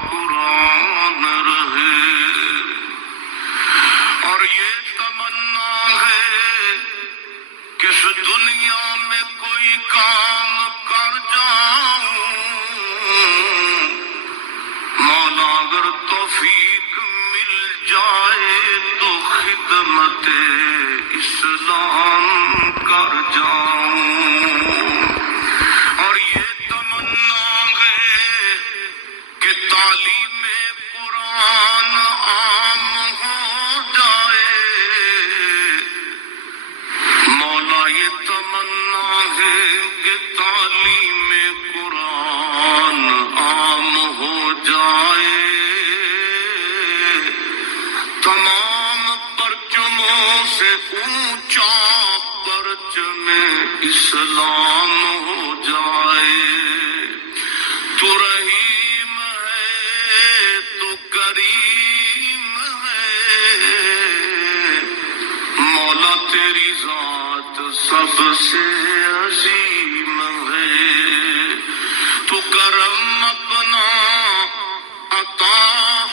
قرآن رہے، اور یہ تمنا ہے کہ اس دنیا میں کوئی کام کر جاؤں، مولا اگر توفیق مل جائے تو خدمت اسلام کر جاؤں، اور یہ تمنا ہے کہ تعلیم قرآن عام ہو جائے، مولا یہ تمنا ہے کہ تعلیم قرآن عام ہو جائے، تمام پرچموں سے اونچا پرچم اسلام ہو جائے۔ تو رحیم ہے تو کریم ہے، مولا تیری ذات سب سے عظیم ہے، تو کرم اپنا عطا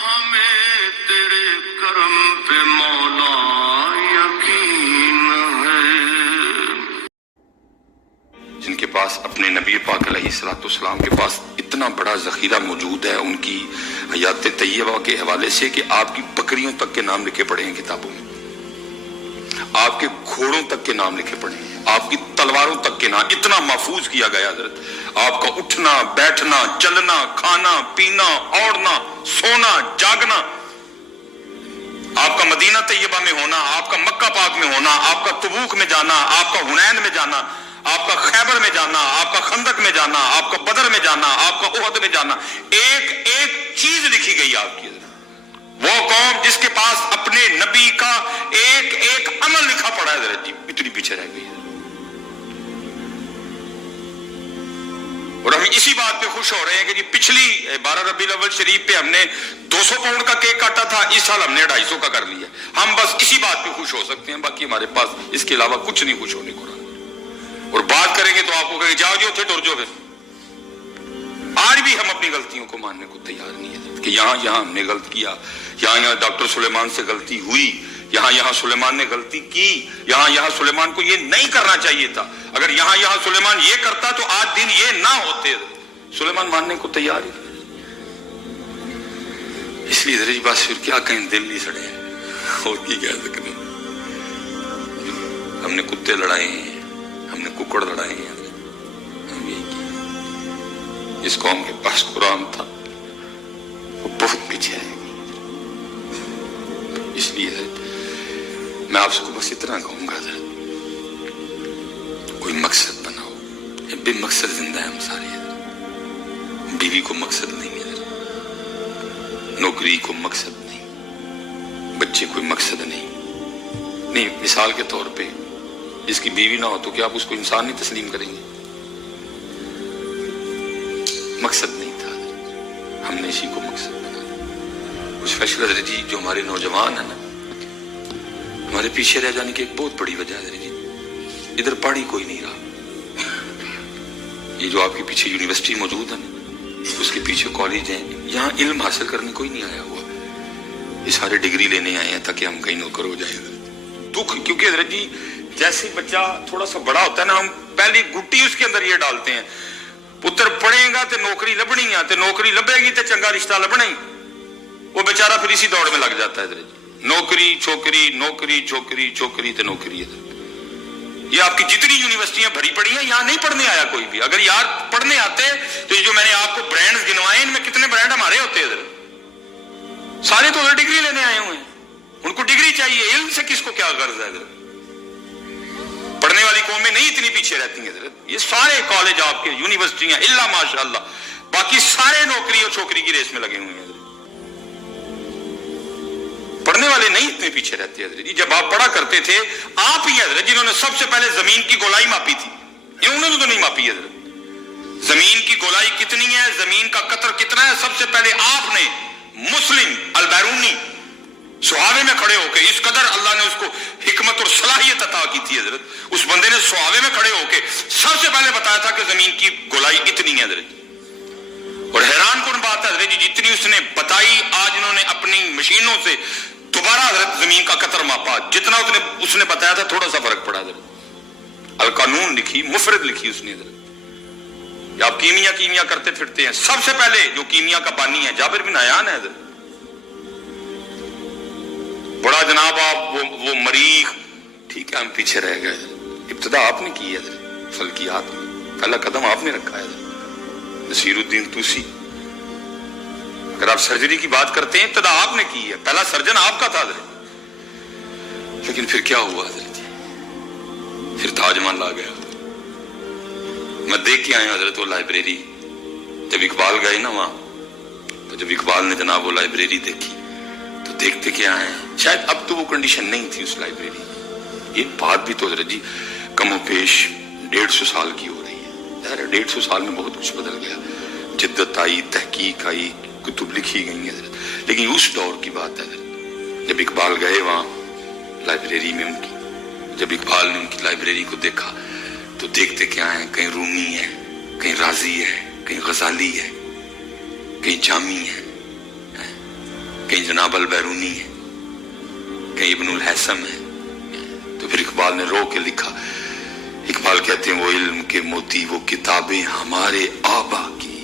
ہمیں، تیرے کرم پہ مولا یقین ہے۔ جن کے پاس اپنے نبی پاک علیہ الصلوۃ والسلام کے پاس اتنا بڑا ذخیرہ موجود ہے ان کی حیات طیبہ کے حوالے سے کہ آپ کی بکریوں تک کے نام لکھے پڑے ہیں کتابوں میں، آپ کے گھوڑوں تک کے نام لکھے پڑے ہیں، آپ کی تلواروں تک کے نام اتنا محفوظ کیا گیا حضرت، آپ کا اٹھنا بیٹھنا چلنا کھانا پینا اوڑھنا سونا جاگنا، آپ کا مدینہ طیبہ میں ہونا، آپ کا مکہ پاک میں ہونا، آپ کا تبوک میں جانا، آپ کا حنین میں جانا، آپ کا خیبر میں جانا، آپ کا خندق میں جانا، آپ کا بدر میں جانا، آپ کا احد میں جانا، ایک ایک چیز لکھی گئی آپ کی۔ وہ قوم جس کے پاس اپنے نبی کا ایک ایک عمل لکھا پڑا ہے حضرت جی، اتنی پیچھے رہ گئی ہے، اور ہم اسی بات پہ خوش ہو رہے ہیں کہ جی پچھلی 12 ربیع الاول شریف پہ ہم نے 200 پاؤنڈ کا کیک کاٹا تھا، اس سال ہم نے 250 کا کر لیا، ہم بس اسی بات پہ خوش ہو سکتے ہیں، باقی ہمارے پاس اس کے علاوہ کچھ نہیں خوش ہونے کو رہا، اور بات کریں گے تو آپ کو کہیں جاؤ جی اتھے ٹر جو پھر۔ آج بھی ہم اپنی غلطیوں کو ماننے کو تیار نہیں ہے کہ یہاں ہم نے غلط کیا، یہاں ڈاکٹر سلیمان سے غلطی ہوئی، یہاں سلیمان نے غلطی کی، یہاں سلیمان کو یہ نہیں کرنا چاہیے تھا، اگر یہاں سلیمان یہ کرتا تو آج دن یہ نہ ہوتے، سلیمان ماننے کو تیار ہی، اس لیے ذرا بس پھر کیا کہیں دل نہیں سڑے اور کی کہہ سکتے ہیں، ہم نے کتے لڑائے ہیں، ہم نے ککڑ لڑائے ہیں، ہم یہی کیا، اس قوم کے پاس قرآن تھا وہ بہت پیچھے ہے، اس لیے میں آپ کو بس اتنا کہوں گا حضرت، کوئی مقصد بناؤ، بے مقصد زندہ ہے ہم سارے حضرت، بیوی کو مقصد نہیں ہے حضرت، نوکری کو مقصد نہیں، بچے کوئی مقصد نہیں، مثال کے طور پہ جس کی بیوی نہ ہو تو کیا آپ اس کو انسان نہیں تسلیم کریں گے؟ مقصد نہیں تھا حضرت، ہم نے اسی کو مقصد بنا دیا۔ کچھ فیصلہ حضرت جی جو ہمارے نوجوان ہیں نا، ہمارے پیچھے رہ جانے کی ایک بہت بڑی وجہ ہے حضرت جی، ادھر پڑھی کوئی نہیں رہا، یہ جو آپ کے پیچھے یونیورسٹی موجود ہے نا، اس کے پیچھے کالج ہیں، یہاں علم حاصل کرنے کوئی نہیں آیا ہوا، یہ سارے ڈگری لینے آئے ہیں تاکہ ہم کہیں نوکر ہو جائیں حضرت۔ دکھ کیونکہ حضرت جی جیسے بچہ تھوڑا سا بڑا ہوتا ہے نا، ہم پہلی گٹی اس کے اندر یہ ڈالتے ہیں، پتر پڑھے گا تے نوکری لبنی ہے، تے نوکری لبے گی تے چنگا رشتہ لبنا ہی، وہ بیچارہ پھر اسی دوڑ میں لگ جاتا ہے حضرت جی، نوکری چھوکری نوکری چھوکری چھوکری تے نوکری حضرت۔ یہ آپ کی جتنی یونیورسٹیاں بھری پڑی ہیں یہاں نہیں پڑھنے آیا کوئی بھی، اگر یار پڑھنے آتے تو یہ جو میں نے آپ کو برانڈز گنوائے ان میں کتنے برانڈ ہمارے ہوتے حضرت، سارے تو ڈگری لینے آئے ہوئے ہیں، ان کو ڈگری چاہیے، علم سے کس کو کیا غرض ہے حضرت؟ پڑھنے والی قومیں نہیں اتنی پیچھے رہتی ہیں حضرت، یہ سارے کالج آپ کے یونیورسٹیاں الا ماشاءاللہ، باقی سارے نوکری اور چھوکری کی ریس میں لگے ہوئے ہیں حضرت، پڑھنے والے نہیں اتنے پیچھے رہتے حضرت جی۔ جب آپ پڑھا کرتے تھے آپ ہی حضرت جنہوں نے سب سے پہلے زمین کی گولائی ماپی تھی، انہوں نے تو نہیں ماپی حضرت، زمین کی گولائی کتنی ہے، زمین کا قطر کتنا ہے، سب سے پہلے آپ نے مسلم البیرونی سہاوے میں کھڑے ہو کے، اس قدر اللہ نے اس کو حکمت اور صلاحیت عطا کی تھی حضرت، اس بندے نے سہاوے میں کھڑے ہو کے سب سے پہلے بتایا تھا کہ زمین کی گولائی اتنی ہے حضرت، اور حیران کن بات ہے حضرت جی، جتنی اس نے بتائی آج انہوں نے اپنی مشینوں سے دوبارہ حضرت زمین کا قطر ماپا، جتنا اس نے بتایا تھا تھوڑا سا فرق پڑا حضرت۔ القانون لکھی، مفرد لکھی اس نے حضرت۔ آپ کیمیا کرتے پھرتے ہیں، سب سے پہلے جو کیمیا کا بانی ہے جابر بن حیان ہے حضرت۔ بڑا جناب آپ وہ مریخ، ٹھیک ہے ہم پیچھے رہ گئے، ابتدا آپ نے کی ہے حضرت، فلکیات میں پہلا قدم آپ نے رکھا ہے حضرت۔ نصیر الدین توسی، اگر آپ سرجری کی بات کرتے ہیں ابتدا آپ نے کی ہے، پہلا سرجن آپ کا تھا حضرت۔ لیکن پھر کیا ہوا حضرت جی، پھر تاج محل آ گیا۔ میں دیکھ کے آیا حضرت وہ لائبریری، جب اقبال گئے نا وہاں، تو جب اقبال نے جناب وہ لائبریری دیکھی تو دیکھتے کیا آئے ہیں، شاید اب تو وہ کنڈیشن نہیں تھی اس لائبریری کی۔ یہ بات بھی تو حضرت جی کم و بیش 150 سال کی ہو رہی ہے۔ 150 سال میں بہت کچھ بدل گیا، جدت آئی، تحقیق آئی، کتب لکھی گئی ہیں حضرت۔ لیکن اس دور کی بات ہے حضرت، جب اقبال گئے وہاں لائبریری میں ان کی، جب اقبال نے ان کی لائبریری کو دیکھا تو دیکھتے کیا ہیں، کہیں رومی ہے، کہیں رازی ہے، کہیں غزالی ہے، کہیں جامی ہے، کہیں جناب البیرونی ہے، کہیں ابن الحسم ہے۔ تو پھر اقبال نے رو کے لکھا، اقبال کہتے ہیں وہ علم کے موتی وہ کتابیں ہمارے آبا کی۔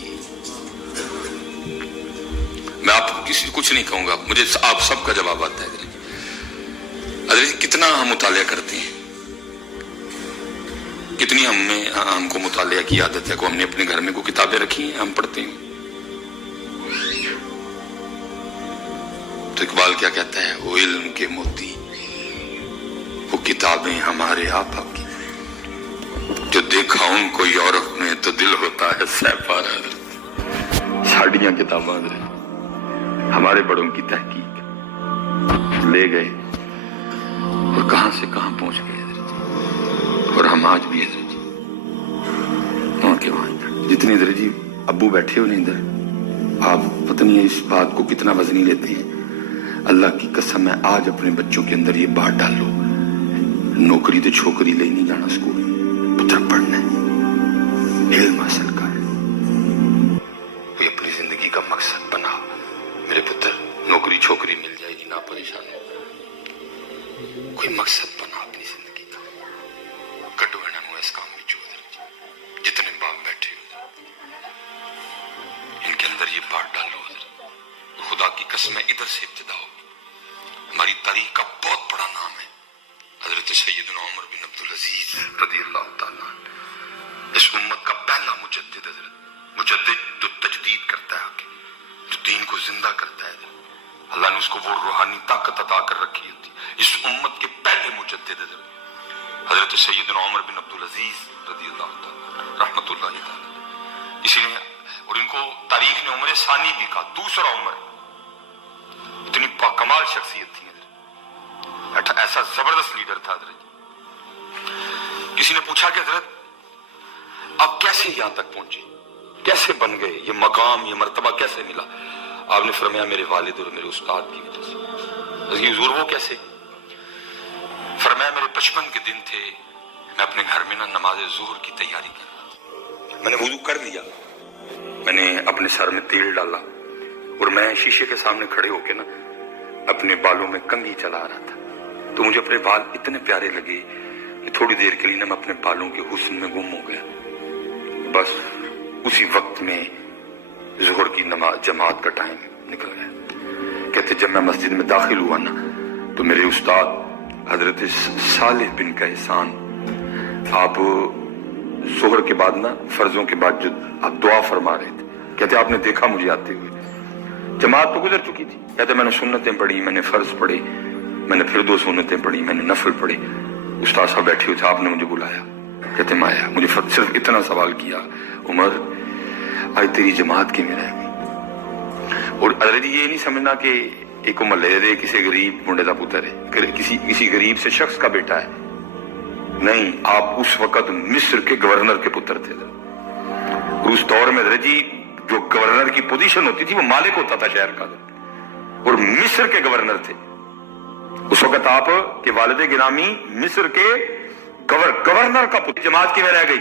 میں آپ کسی کچھ نہیں کہوں گا، مجھے آپ سب کا جواب آتا ہے حضرت۔ کتنا ہم مطالعہ کرتے ہیں، کتنی ہم کو مطالعہ کی عادت ہے، کو ہم نے اپنے گھر میں کوئی کتابیں رکھی ہیں ہم پڑھتے ہیں۔ تو اقبال کیا کہتا ہے، وہ علم کے موتی وہ کتابیں ہمارے آبا کی، جو دیکھا ان کو یورپ میں تو دل ہوتا ہے سہ پارا حضرت۔ ساڑیاں کتاباں حضرت، ہمارے بڑوں کی تحقیق لے گئے اور کہاں سے کہاں پہنچ گئے حضرت۔ اور ہم آج بھی حضرت جی وہاں کے وہاں، جتنے حضرت جی ابو بیٹھے ہوئے ادھر، آپ پتہ نہیں اس بات کو کتنا وزنی لیتے ہیں۔ اللہ کی قسم ہے آج اپنے بچوں کے اندر یہ بات ڈال لو، نوکری تو چھوکری لے نہیں جانا اسکول، پتر پڑھنا ہے، علم حاصل کر، کوئی اپنی زندگی کا مقصد بنا۔ میرے پتر نوکری چھوکری مل جائے گی نہ پریشان ہو، کوئی مقصد بنا اپنی زندگی کا، کٹو انہوں اس کام میں چودھر جتنے باپ بیٹھے ہو ان کے اندر یہ بات ڈالو حضرت۔ خدا کی قسم ادھر سے ابتدا ہوگی۔ ہماری تاریخ کا بہت بڑا نام ہے حضرت سیدنا عمر بن عبدالعزیز رضی اللہ تعالیٰ عنہ، اس امت کا پہلا مجدد حضرت، مجدد جو تجدید کرتا ہے، جو دین کو زندہ کرتا ہے، اللہ نے اس کو وہ روحانی طاقت عطا کر رکھی ہوتی ہے۔ اس امت کے پہلے مجدد حضرت سیدنا عمر بن عبدالعزیز رضی اللہ تعالیٰ رحمۃ اللہ تعالیٰ، اسی نے اور ان کو تاریخ نے عمر ثانی بھی کہا، دوسرا عمر۔ اتنی باکمال شخصیت تھی حضرت، ایسا زبردست لیڈر تھا حضرت۔ کسی نے پوچھا کہ حضرت آپ کیسے یہاں تک پہنچے، کیسے بن گئے، یہ مقام یہ مرتبہ کیسے ملا؟ آپ نے فرمایا میرے والد اور میرے استاد کی وجہ سے۔ حضور وہ کیسے؟ فرمایا میرے 55 کے دن تھے، میں اپنے گھر میں نماز ظہر کی تیاری کر رہا تھا، میں نے وضو کر لیا، میں نے اپنے سر میں تیل ڈالا اور میں شیشے کے سامنے کھڑے ہو کے اپنے بالوں میں کنگھی چلا رہا تھا، تو مجھے اپنے بال اتنے پیارے لگے کہ تھوڑی دیر کے لیے میں اپنے بالوں کے حسن میں گم ہو گیا۔ بس اسی وقت میں ظہر کی نماز جماعت کا ٹائم نکل گیا۔ کہتے جب میں مسجد میں داخل ہوا تو میرے استاد حضرت صالح بن کیسان، آپ ظہر کے بعد فرضوں کے بعد جو آپ دعا فرما رہے تھے، کہتے آپ نے دیکھا مجھے آتے ہوئے، جماعت تو گزر چکی تھی، کہتے میں نے سنتیں پڑھی، میں نے فرض پڑھے، میں نے پھر 2 سنتیں پڑھی، میں نے نفل پڑھے، استاد صاحب بیٹھے ہوئے تھے، آپ نے مجھے بلایا، کہتے میں آیا، مجھے صرف اتنا سوال کیا، عمر آج تیری جماعت کی میں رہ گئی۔ اور حضرت جی یہ نہیں سمجھنا کہ ایک محلے دے کسی غریب منڈے کا پتر ہے، کسی غریب سے شخص کا بیٹا ہے، نہیں، آپ اس وقت مصر کے گورنر کے پتر تھے۔ اور اس دور میں حضرت جی جو گورنر کی پوزیشن ہوتی تھی وہ مالک ہوتا تھا شہر کا، اور مصر کے گورنر تھے اس وقت آپ کے والد گرامی، مصر کے گورنر کا پتر، جماعت کی میں رہ گئی۔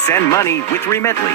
Send money with Remitly.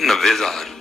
90,000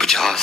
50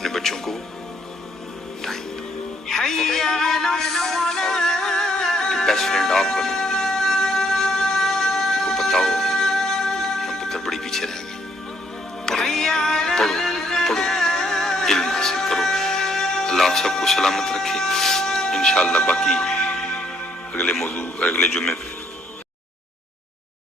اپنے بچوں کو ٹائم دو. بیسٹ فرینڈ آپ بنو. ان کو بتاؤ ہم پتر بڑی پیچھے رہ گئے. پڑھو پڑھو پڑھو، علم حاصل کرو. اللہ آپ سب کو سلامت رکھے. انشاءاللہ باقی اگلے موضوع اگلے جمعے